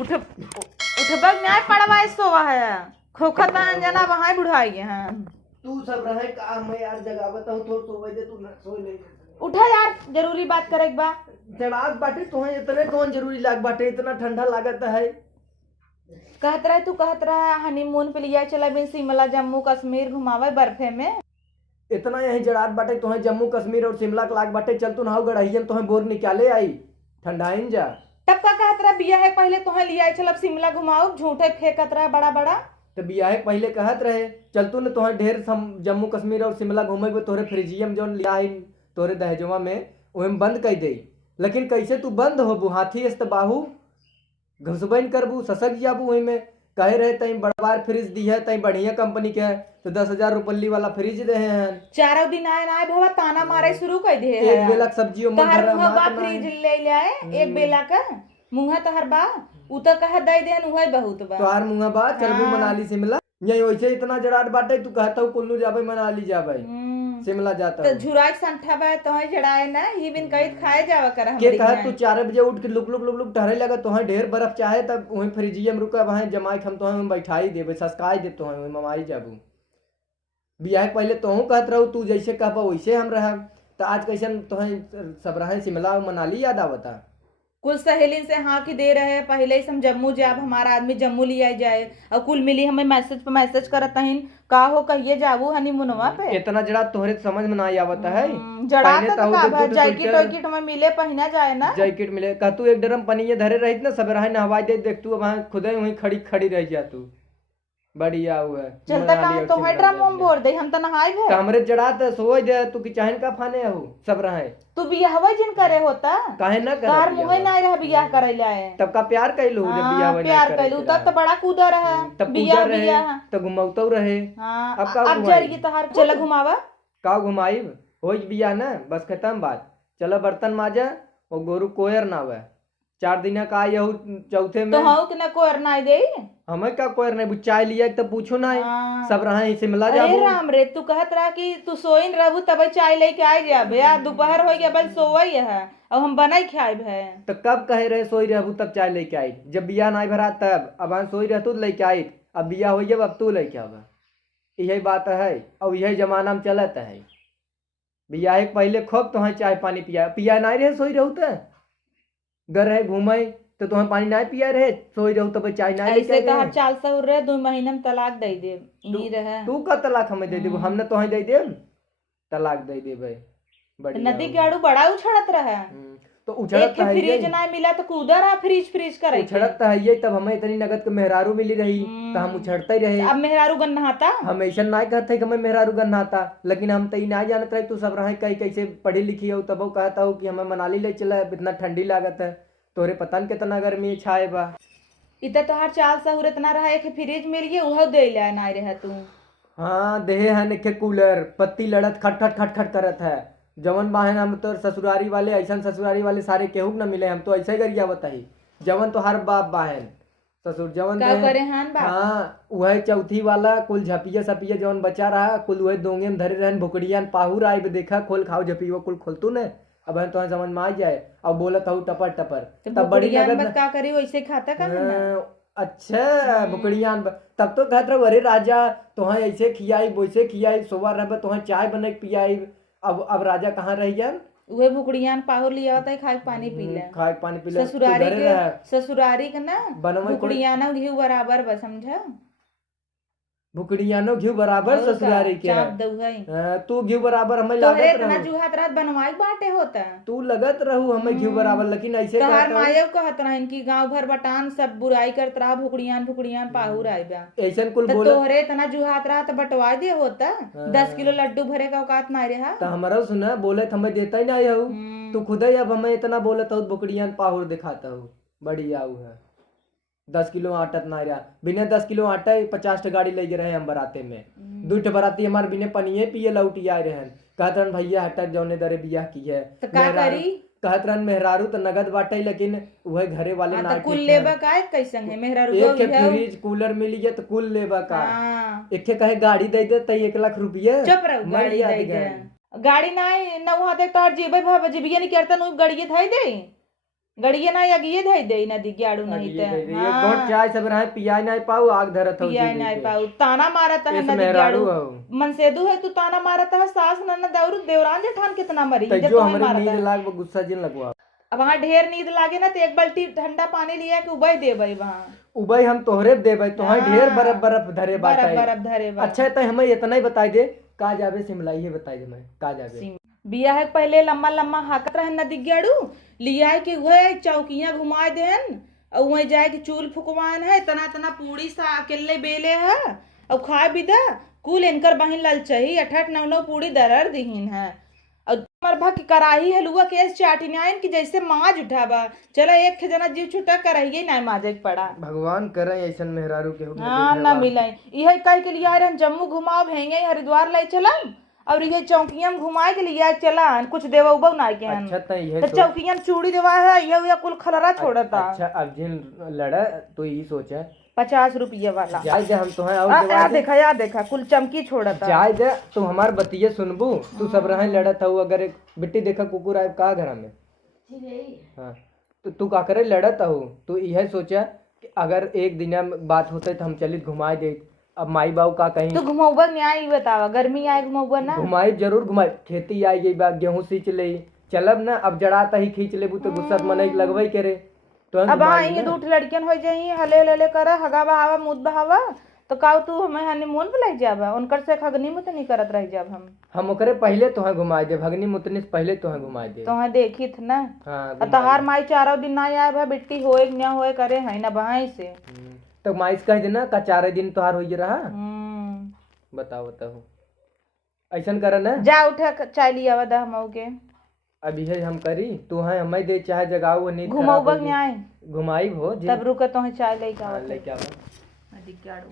उठ उठबक न्याय पड़वा सोवा है खोखत अंजना वहां बुढ़ाई हैं। तू सब रहे का मैं यार जगावत हूं थोड़ सोवे दे तू ना सोई नहीं। उठा यार जरूरी बात करे बा। जवाब बाटे तोहे इतने कौन जरूरी लाग बाटे इतना ठंडा लागत है। कहत रहे तू कहत रहा हनीमून पे लिया चला बिन शिमला जम्मू कश्मीर घुमावे बर्फे में। इतना यही जड़ात बाटे तोहे जम्मू कश्मीर और शिमला के लाग बाटे चल तू नहाओ गड़हियन तोहे बोर निकाले आई ठंडाइन जा। तब का कहत रहा बिया है पहले तोहे लिया चल शिमला घुमाओ झूठे फेंकत रहा बड़ा बड़ा। तो बियाहे पहले कहत रहे चल तू न तोहे ढेर जम्मू कश्मीर और शिमला घूमे तोरे फ्रिजियम जोन लिया है तोरे दहेजवा में ओहे बंद कर दे। लेकिन कैसे तू बंद होबू हाथी अस्त बाहू घुसबैन करबू ससक जाबू वही में कहे रहे तई बड़वार फ्रिज दी है तई बढ़िया कंपनी के है तो 10,000 रुपये वाला फ्रिज दे हैं। चारों दिन आए ना भवा ताना मारे शुरू कर दे एक बेला सब्जियों में तहर मुंह बा फ्रिज ले ले आए एक बेला का मुंह तहर बा उ तो कह दे देन उहे बहुत बा तोहार मुंह बा चलबू मनाली शिमला यही वैसे इतना जड़ाट बाटे तू कहता हूँ कुल्लू जाबे मनाली जाबे शिमला जाता तो झुराई संठा बा तो जड़ाए ना ये बिन कहीं खाए जावा कर के कहा तू 4 बजे उठ के लुक लुक लुक लुक टहरे लगा तो ढेर बर्फ चाहे तब वहीं फ्रिजियम रुका वहां जमाई हम तो बैठाई देबे सस्काई दे तो वहीं ममाई जाबू। बियाह पहले तोहू कहत रहू तू जैसे कहबा वैसे हम रह तो आज कैसे तो सब रहे शिमला मनाली याद आवता। कुल सहेली से हाँ की दे रहे पहले ही हम जम्मू जाब हमारा आदमी जम्मू लिया जाए और कुल मिली हमें मैसेज पे मैसेज करत हन का हो कहिए जाबू हनीमूनवा पे इतना जड़ा तोहरे समझ में ना आवता है। जड़ा तो का जैकेट वैकेट में मिले पहना जाए ना जैकेट मिले कह तू एक ड्रम पानी धरे रही ना सब रहे नहवाई दे देख तू वहां खुदे वहीं खड़ी खड़ी रह जा तू बढ़िया हुआ चलता काम तो है ड्रम में बोर दे हम तो नहाई भे हमरे जड़ा त सोई दे तू की चाहन का फाने हो सब रहे तू बियाह जिन करे होता काहे ना करे कार मुहे ना रह बियाह करे लाए तब का प्यार कैलू जब बियाह प्यार कैलू तब तो बड़ा कूदा रहा तब बियाह रहे तो घुमाउतो रहे। हां अब का अब जरगी तहार चल घुमावा का घुमाईब होई बियाह ना बस खत्म बात चलो बर्तन माजा और गोरू कोयर ना हुआ 4 दिन का यहू चौथे में तो हाउ के ना कोयर ना दे हमें का कोयर नहीं चाय लिया तो पूछो ना सब रहे शिमला जाबू। अरे राम रे तू कहत रहा कि तू सोइन रहबू तब चाय लेके आ जाबे आ दोपहर हो गया बल सोवई है अब हम बनाई खाइब है तो कब कहे रहे सोई रहबू तब चाय लेके आई जब बियाह नहीं भरा तब अब हम सोई रहतू लेके आई अब बियाह हो जब अब तू लेके आवा यही बात है और यही जमाना में चलत है। बियाह पहले खूब तो चाय पानी पिया नहीं रहे सोई रहू तो घर रहे घूमे तो तुम्हें पानी नहीं पिया रहे सोई रहू तब चाय नहीं ऐसे तो हर चाल सहुर रहे 2 महीने में तलाक दे दे नहीं रहे तू का तलाक हमें दे देबू हमने तोहे दे देब तलाक दे देबे बढ़िया नदी के आड़ू बड़ा उछड़त रहे तो उछड़त है फ्रिज ना मिला तो कूदा रहा फ्रिज करे उछड़त है ये तब हमें इतनी नगद के मेहरारू मिली रही तो हम उछड़ते ही रहे। अब मेहरारू गन नहाता हम ऐसा नहीं कहते कि हमें मेहरारू गन नहाता लेकिन हम तई नहीं जानते रहे तू सब रहे कहीं कैसे पढ़ी लिखी हो तब कहता हूँ कि हमें मनाली ले चला इतना ठंडी लागत है तोरे पता नहीं कितना गर्मी छाए बा इतना तो हर चाल सहुर इतना रहा है कि फ्रिज मिल गया वह दे ले ना रहा तू। हाँ देहे है निखे कूलर पत्ती लड़त खट खट खट खट करत है जवन बाहन हम तो ससुरारी वाले ऐसा ससुरारी वाले सारे केहू न मिले हम तो ऐसे ही गरिया बताई जवन तो हर बाप बाहन ससुर जवन करे हाँ वह चौथी वाला कुल झपिया सपिया जवन बचा रहा कुल वह दोंगे में धरे रहन भुकड़ियान पाहुर आई देखा खोल खाओ झपिया कुल खोलतू ने अब तो समझ में आ जाए अब बोलत हूँ टपर टपर तब बड़ी लगत का करी वैसे खाता का अच्छा भुकड़ियान तब तो कहत रहे अरे राजा तोहे ऐसे खियाई वैसे खियाई सोवा रह तोहे चाय बने पियाई अब राजा कहाँ रह गया उहे भुकड़ियान पाहुर लिया होता है खाए पानी पी ले ससुरारी के ना भुकड़ियाना घी बराबर बस समझा भुकड़ियानो घी बराबर ससुरारी के तू घी बराबर हमें लागत रहू जुहात रात बनवाई बाटे होता तू लगत रहू हमें घी बराबर लेकिन ऐसे तोहार मायव कहत रहन कि गांव भर बटान सब बुराई करत रहा भुकड़ियान पाहुर आइबा ऐसन कुल बोल तोहरे इतना जुहात रहा तो बटवा दे होता 10 किलो लड्डू भरे का औकात ना रहा तो हमारा सुना बोले हमें देता ही नहीं हूँ तू खुद ही अब हमें इतना बोलता हूँ भुकड़ियान पाहुर दिखाता हूँ बढ़िया है 10 किलो आटा ना रहा बिना 10 किलो आटा 50 गाड़ी ले रहे हम बराते में 2 बराती हमारे बिना पनिये पिए लौटी आए रहे कहत रहन भैया हटा जौने दरे बियाह की है तो का करी कहत रहन मेहरारू तो नगद बाटे लेकिन वह घरे वाले ना कुल लेबा का कैसन है मेहरारू एक फ्रिज कूलर मिली है तो कुल लेबा का एक कहे गाड़ी दे दे तई 1 लाख रुपया चुप रहो गाड़ी दे दे गाड़ी ना न वहां तक तोर जीबे जीबिए नहीं करता नु गाड़ी धाई दे गड़िए ना यगिए धई दे नदी गाड़ू नहीं ते ये घोट चाय सब रहे पिया नहीं पाऊ आग धरत हो पिया नहीं पाऊ ताना मारत है इस नदी मेहरारू गाड़ू हो मनसेदू है तू ताना मारत है सास ननद और देवरान जेठान कितना मरी तो जब जो तुम्हें हमारे मारत नींद है लाग वो गुस्सा जिन लगवा अब वहाँ ढेर नींद लागे ना तो एक बाल्टी ठंडा पानी लिया के उबई दे भाई वहाँ उबई हम तोहरे देबै तोहर ढेर बर्फ बर्फ धरे बर्फ बाटाई बर्फ धरे बा अच्छा तो हमें इतना ही बताई दे का जाबे शिमला ये बताई दे मैं का जाबे बिया है पहले लम्बा लम्बा हाकत रहे नदी गाड़ू लिया है कि वह चौकियां घुमाए देन और वहीं जाए कि चूल फुकवान है तना तना पूड़ी सा अकेले बेले है और खाए भी दा कुल इनकर बहिन लल चाहिए 8-8-9 पूड़ी दरर दीहिन है और मरभा की कराही हलुआ केस चाटिनाइन की जैसे माज उठाबा चलो एक जना जीव छुटा कराइए ना माजे के पड़ा भगवान करे ऐसा मेहरारू के हो हाँ ना मिले यह कह के लिए हम जम्मू घुमाओ भेंगे हरिद्वार ले चलम और ये चौकियां में घुमाए के लिए चलान कुछ देवा उबा ना के अच्छा तो ये तो चौकियां में चूड़ी देवा है ये कुल खलरा छोड़ता अच्छा अब जिन लड़ा तो ये सोचा 50 रुपये वाला जाय दे हम तो है और या देखा कुल चमकी छोड़ता जाय दे तू हमार बतिये सुनबू तू सब रहे लड़त हो अगर एक बिट्टी देखा कुकुर आए का घर में हाँ तो तू का करे लड़त हो तू यह सोचा कि अगर एक दिन बात होते तो हम चलित घुमाए दे अब माई बाबू का कहीं तो घुमाऊबा न्याय बतावा गर्मी आए घुमाऊबा ना घुमाई जरूर घुमाई खेती आई गई बा गेहूं सींच ले चलब ना अब जड़ाता ही खींच लेबू तो गुस्सा मन लगवाई करे तो अब हाँ ये दूठ लड़कियन हो जाई हले हले कर हगा बहावा मुद बहावा तो काऊ तू हमें हनीमून पे ले जाबा उनकर से खगनी मुत नहीं करत रह जाब हम ओकरे पहले तोहे घुमाए दे भगनी मुतनी से पहले तोहे घुमाए दे तोहे देखी थ ना हाँ तहार माई 4 दिन ना आए भा बिट्टी होए कि ना होए करे है ना बहाई से तो माइस कह देना का 4 दिन तोहार हो रहा बताओ बताओ ऐसा कर ना जा उठा चाय लिया दा हमऊ के अभी है हम करी तू है हमें दे चाहे जगाओ नहीं घुमाऊ बग न्याय घुमाई हो तब रुक तो चाय लेके आवा लेके आवा नदी गाड़ू